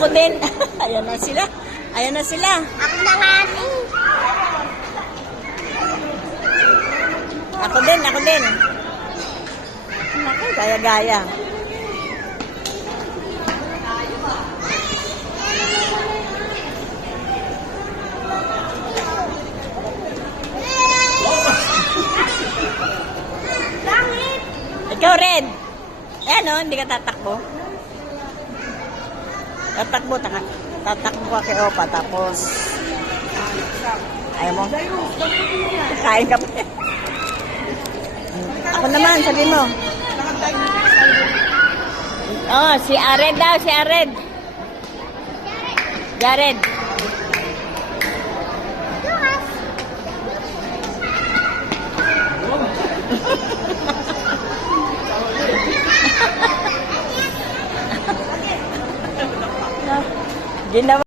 Ako din. Ayan na sila. Ayan na sila. Ako na nga eh. Ako din, ako din. Naku, gaya-gaya. Ikaw, Red. Ayan o, hindi ka tatakbo. Tatakbo, tatakbo ka kay Opa, tapos ayaw mo? Kain ka pa. Ako naman, sabi mo. Oh, si Ared daw, si Ared. Jared. Ginawa.